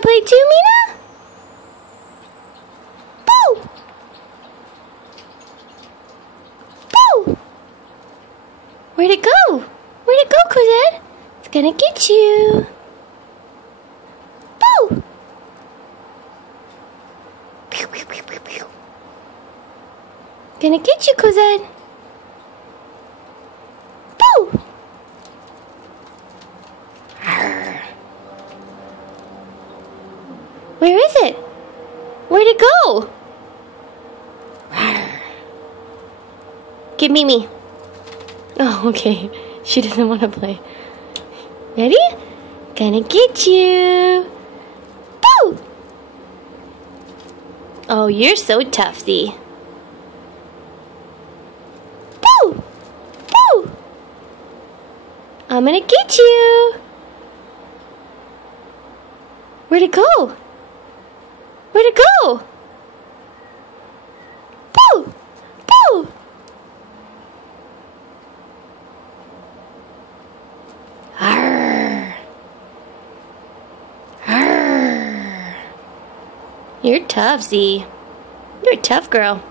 wanna play too, Mina? Boo! Boo! Where'd it go? Where'd it go, Cosette? It's gonna get you. Boo! Pew, pew, pew, pew, pew. Gonna get you, Cosette. Boo! Arr. Where is it? Where'd it go? Arr. Get Mimi. Oh, okay. She doesn't want to play. Ready? Gonna get you. Boo! Oh, you're so tough, Z. Boo! Boo! I'm gonna get you. Where'd it go? Where'd it go? Boo! Boo! Arr. Arr. You're tough, Z. You're a tough girl.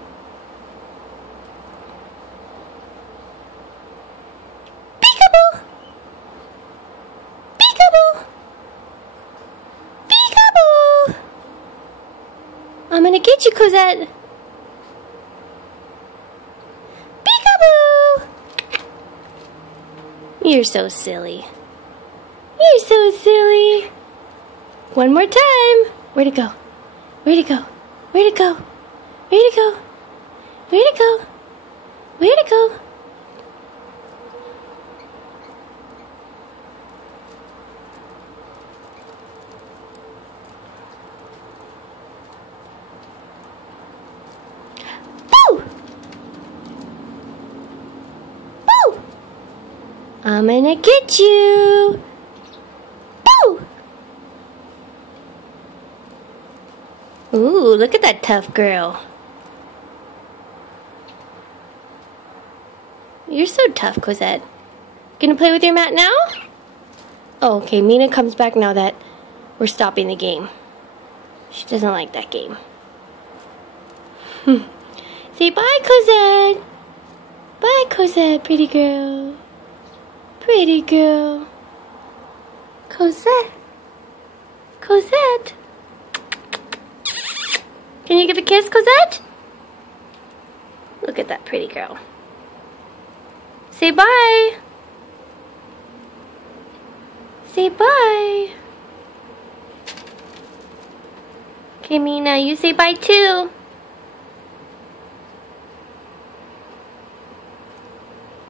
Peekaboo! Peekaboo! Peekaboo! I'm gonna get you, Cosette. Peekaboo! You're so silly. You're so silly. One more time. Where'd it go? Where'd it go? Where'd it go? Where'd it go? Where'd it go? Where'd it go? Boo! Boo! I'm gonna get you. Boo! Ooh, look at that tough girl. You're so tough, Cosette. Gonna play with your mat now? Oh, okay. Mina comes back now that we're stopping the game. She doesn't like that game. Say bye, Cosette. Bye, Cosette, pretty girl. Pretty girl. Cosette. Cosette. Can you give a kiss, Cosette? Look at that pretty girl. Say bye. Say bye. Okay, Mina, you say bye too.